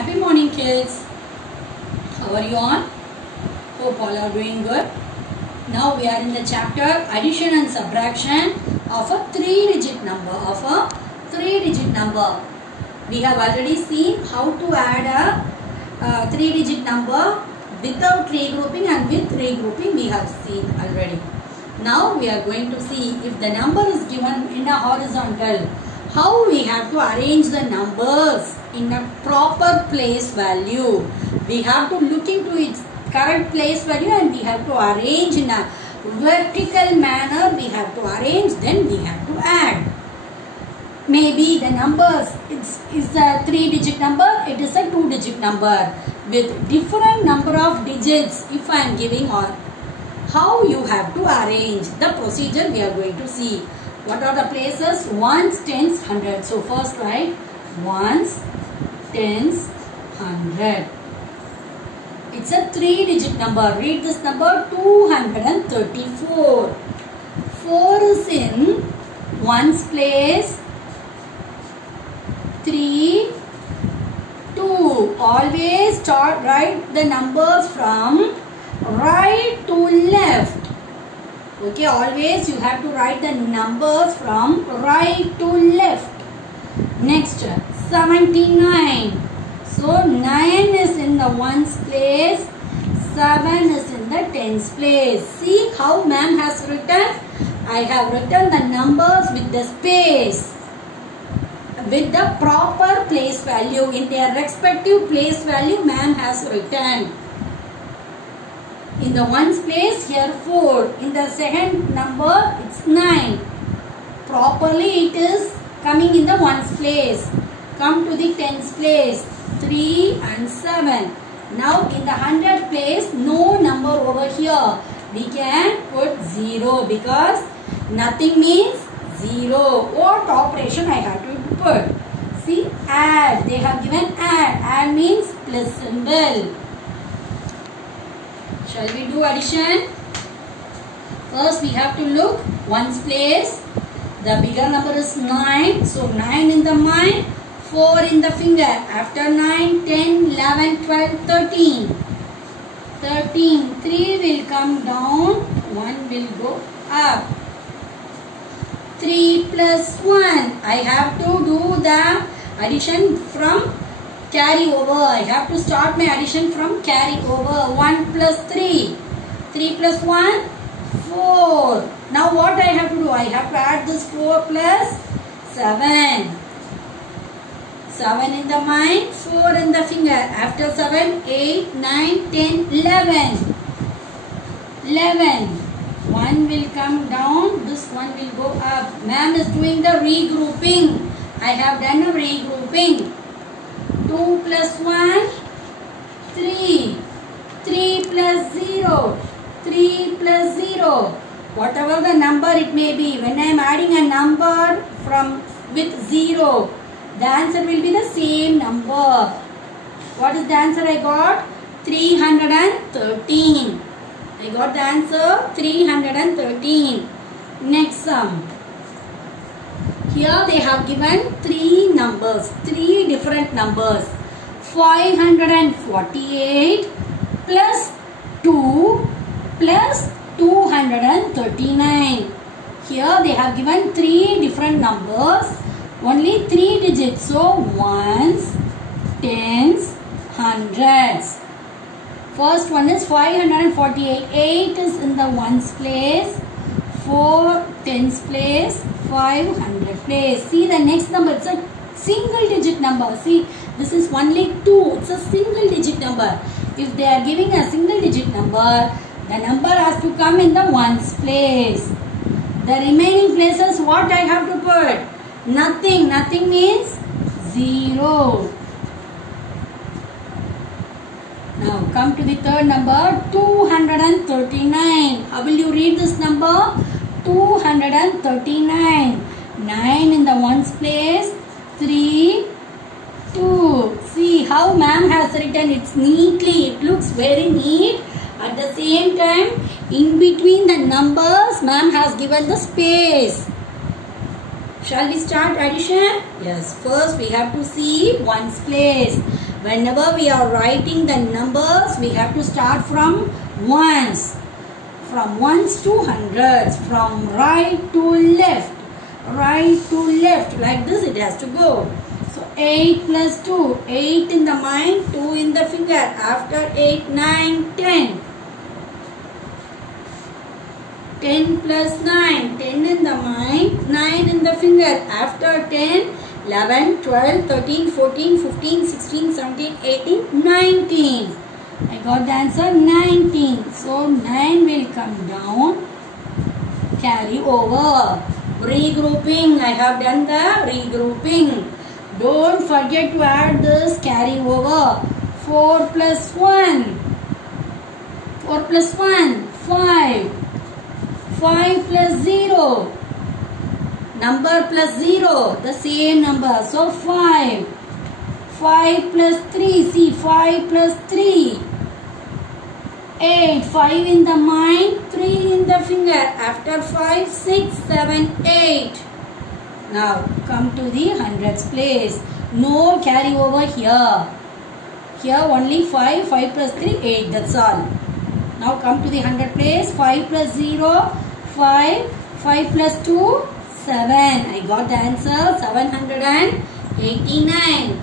Happy morning, kids. How are you all? Hope all are doing good. Now we are in the chapter addition and subtraction of a 3-digit number. We have already seen how to add a 3-digit number without regrouping and with regrouping. We have seen already. Now we are going to see if the number is given in a horizontal, how we have to arrange the numbers in a proper place value. We have to look into its correct place value and we have to arrange in a vertical manner. We have to arrange, then we have to add. Maybe the numbers is a 3-digit number, it is a 2-digit number with different number of digits. If I am giving, or how you have to arrange the procedure, we are going to see. What are the places? Ones, tens, hundreds. So first write ones, tens, hundred. It's a 3-digit number. Read this number, 234. 4 is in ones place. 3, 2. Always write the numbers from right to left. Okay, always you have to write the numbers from right to left. Next, 79. So 9 is in the ones place, 7 is in the tens place. See how ma'am has written? I have written the numbers with the space, with the proper place value. In their respective place value, ma'am has written. In the ones place, here 4. In the second number, it's 9. Properly it is coming in the ones place. Come to the tens place, 3 and 7. Now in the hundred place, no number over here. We can put 0 because nothing means 0. What operation I have to put? See, add. They have given add. Add means plus symbol. Shall we do addition? First we have to look ones place. The bigger number is 9. So 9 in the mind, 4 in the finger. After 9, 10, 11, 12, 13. 13. 3 will come down. 1 will go up. 3 plus 1. I have to do the addition from carry over. I have to start my addition from carry over. 1 plus 3. 3 plus 1, 4. Now what I have to do? I have to add this 4 plus 7. 7 in the mind, 4 in the finger. After 7, 8, 9, 10, 11. 11. 1 will come down. This one will go up. Ma'am is doing the regrouping. I have done a regrouping. 2 plus 1, 3. 3 plus 0. 3 plus 0. Whatever the number it may be, when I am adding a number with 0, the answer will be the same number. What is the answer I got? 313. I got the answer 313. Next sum. Here they have given 3 numbers, 3 different numbers. 548 plus 2 plus 239. Here they have given 3 different numbers, only 3 digits. So ones, tens, hundreds. First one is 548. 8 is in the ones place, 4 tens place, 500 place. See the next number, it's a single digit number. See, this is only 2. It's a single digit number. If they are giving a single digit number, the number has to come in the ones place. The remaining places, what I have to put? Nothing. Nothing means 0. Now come to the third number, 239. How will you read this number? 239. 9 in the ones place, 3, 2. See how ma'am has written it neatly. It looks very neat. At the same time, in between the numbers, ma'am has given the space. Shall we start addition? Yes. First we have to see ones place. Whenever we are writing the numbers, we have to start from ones. From ones to hundreds. From right to left. Right to left. Like this it has to go. So 8 plus 2. 8 in the mind, 2 in the finger. After 8, 9, 10. 10 plus 9. 10 in the mind, 9 in the finger. After 10, 11, 12, 13, 14, 15, 16, 17, 18, 19. I got the answer 19. So 9 will come down. Carry over. Regrouping. I have done the regrouping. Don't forget to add this carry over. 4 plus 1. 4 plus 1. 5. 5 plus 0. Number plus 0. The same number. So 5. 5 plus 3. See 5 plus 3. 8. 5 in the mind. 3 in the finger. After 5, 6, 7, 8. Now come to the hundreds place. No carry over here. Here only 5. 5 plus 3. 8. That's all. Now come to the 100 place. 5 plus 0. 5. 5 plus 2. 7. I got the answer 789.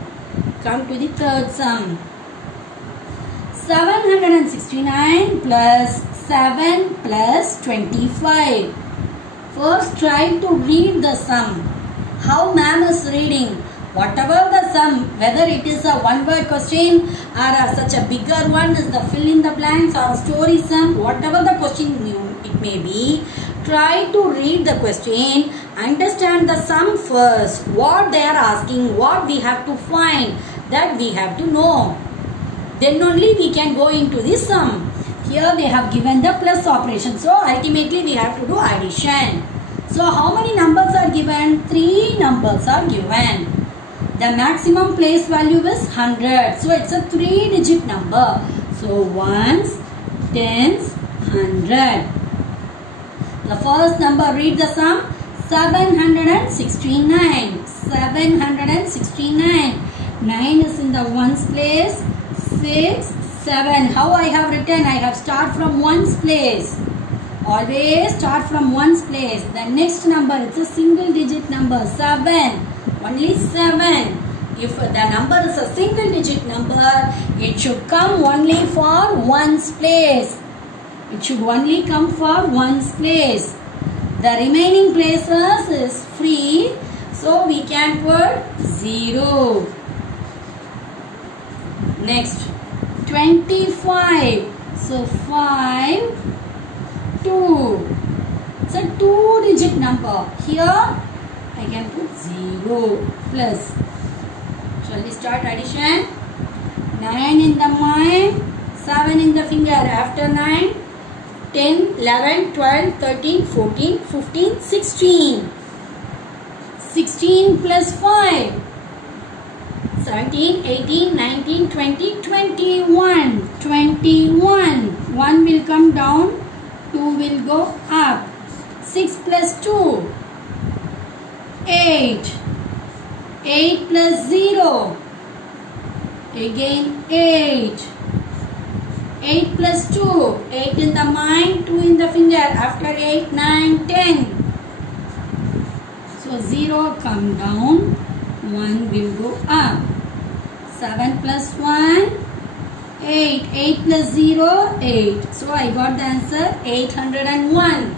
Come to the third sum. 769 plus 7 plus 25. First try to read the sum. How ma'am is reading? Whatever the sum, whether it is a one-word question or such a bigger one is the fill in the blanks or a story sum, whatever the question it may be, try to read the question, understand the sum first, what they are asking, what we have to find, that we have to know. Then only we can go into the sum. Here they have given the plus operation, so ultimately we have to do addition. So how many numbers are given? 3 numbers are given. The maximum place value is 100. So it's a 3-digit number. So ones, tens, 100. The first number, read the sum. 769. 769. 9 is in the ones place. 6, 7. How I have written? I have start from ones place. Always start from ones place. The next number, it's a single digit number. 7. Only 7. If the number is a single digit number, it should come only for ones place. It should only come for ones place. The remaining places is free. So we can put 0. Next, 25. So 5, 2. It's a 2-digit number. Here I can put 0 plus. Shall we start addition? 9 in the mind, 7 in the finger. After 9, 10, 11, 12, 13, 14, 15, 16. 16 plus 5. 17, 18, 19, 20, 21. 21. 1 will come down, 2 will go up. 6 plus 2. 8. 8 plus 0. Again 8. 8 plus 2. 8 in the mind, 2 in the finger. After 8, 9, 10. So 0 come down, 1 will go up. 7 plus 1, 8. 8 plus 0, 8. So I got the answer 801.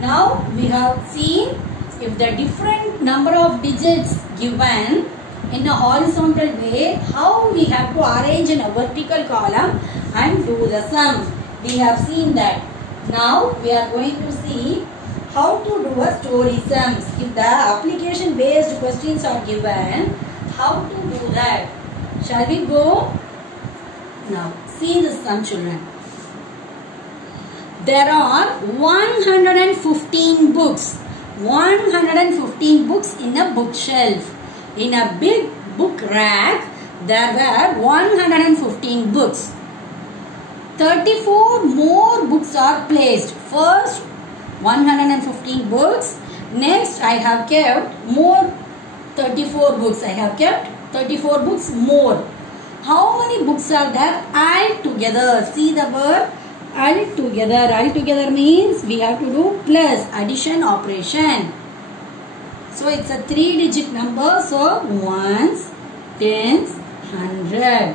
Now we have seen if the different number of digits given in a horizontal way, how we have to arrange in a vertical column and do the sum. We have seen that. Now we are going to see how to do a story sums. If the application based questions are given, how to do that? Shall we go? Now see this sum, children. There are 115 books. 115 books in a bookshelf. In a big book rack, there were 115 books. 34 more books are placed. First 115 books. Next I have kept more 34 books. I have kept 34 books more. How many books are there altogether? See the word altogether. Altogether means we have to do plus addition operation. So it's a 3-digit number. So ones, tens, 100.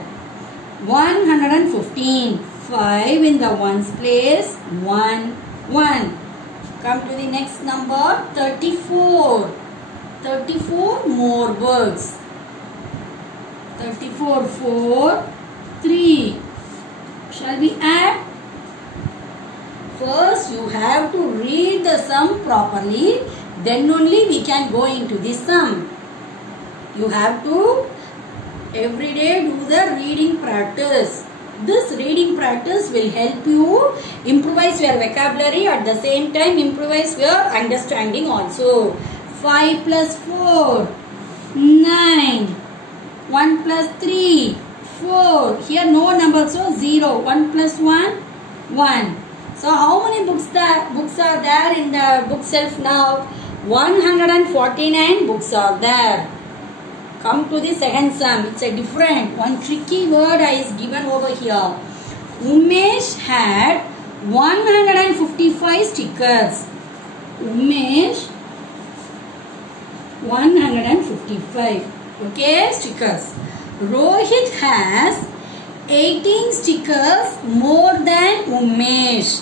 115. 5 in the ones place. 1, 1. Come to the next number. 34. 34 more books. 34, 4, 3. Shall we add? First you have to read the sum properly. Then only we can go into the sum. You have to every day do the reading practice. This reading practice will help you improvise your vocabulary, at the same time improvise your understanding also. 5 plus 4, 9. 1 plus 3, 4. Here no number, so 0. 1 plus 1, 1. So how many books are there in the bookshelf now? 149 books are there. Come to the second sum. It's a different one. Tricky word is given over here. Umesh had 155 stickers. Umesh 155. Okay, stickers. Rohit has 18 stickers more than Umesh.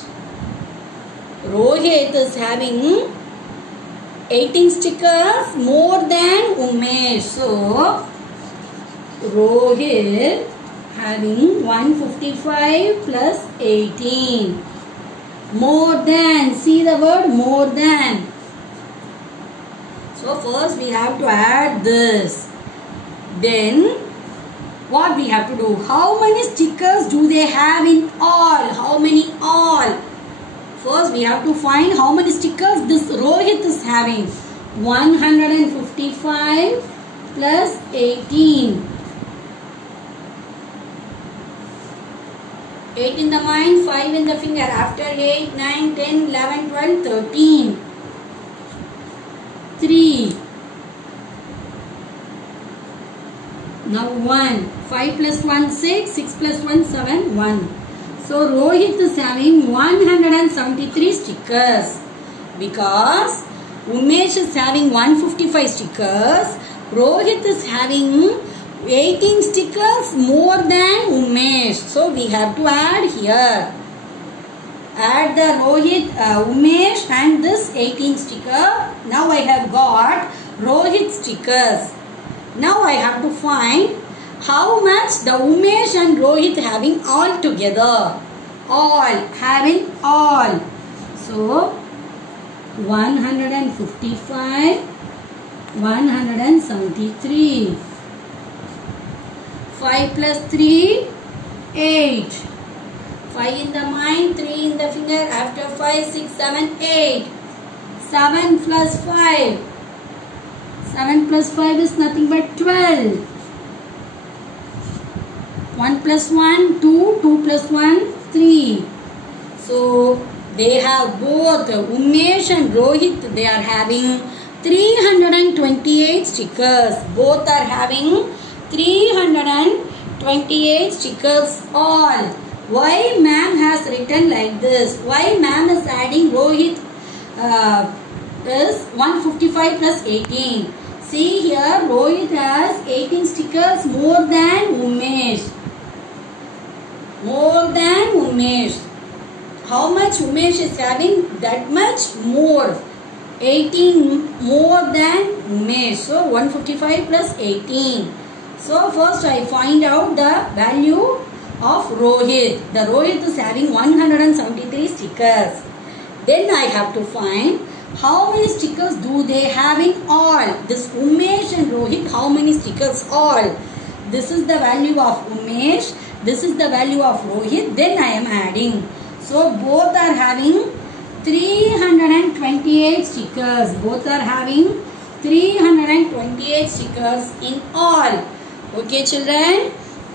Rohit is having 18 stickers more than Umesh. So, Rohit having 155 plus 18. More than. See the word more than. So, first we have to add this. Then, what we have to do? How many stickers do they have in all? How many all? First, we have to find how many stickers this Rohit is having. 155 plus 18. 8 in the mind, 5 in the finger. After 8, 9, 10, 11, 12, 13. 3. Now 1. 5 plus 1, 6. 6 plus 1, 7. 1. So Rohit is having 173 stickers. Because Umesh is having 155 stickers. Rohit is having 18 stickers more than Umesh. So we have to add here. Add the Rohit, Umesh and this 18 sticker. Now I have got Rohit stickers. Now I have to find how much the Umesh and Rohit having all together. All. Having all. So 155, 173. 5 plus 3, 8. 5 in the mind, 3 in the finger. After 5, 6, 7, 8. 7 plus 5. 7 plus 5 is nothing but 12. 1 plus 1, 2. 2 plus 1, 3. So, they have both Umesh and Rohit. They are having 328 stickers. Both are having 328 stickers all. Why ma'am has written like this? Why ma'am is adding Rohit is 155 plus 18. See here, Rohit has 18 stickers more than Umesh. More than Umesh. How much Umesh is having? That much more. 18 more than Umesh. So 155 plus 18. So first I find out the value of Rohit. The Rohit is having 173 stickers. Then I have to find how many stickers do they have in all. This Umesh and Rohit, how many stickers all. This is the value of Umesh. This is the value of Rohit. Then I am adding. So both are having 328 stickers. Both are having 328 stickers in all. Okay children,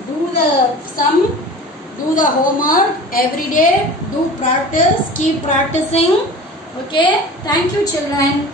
do the sum, do the homework every day, do practice, keep practicing. Okay, thank you children.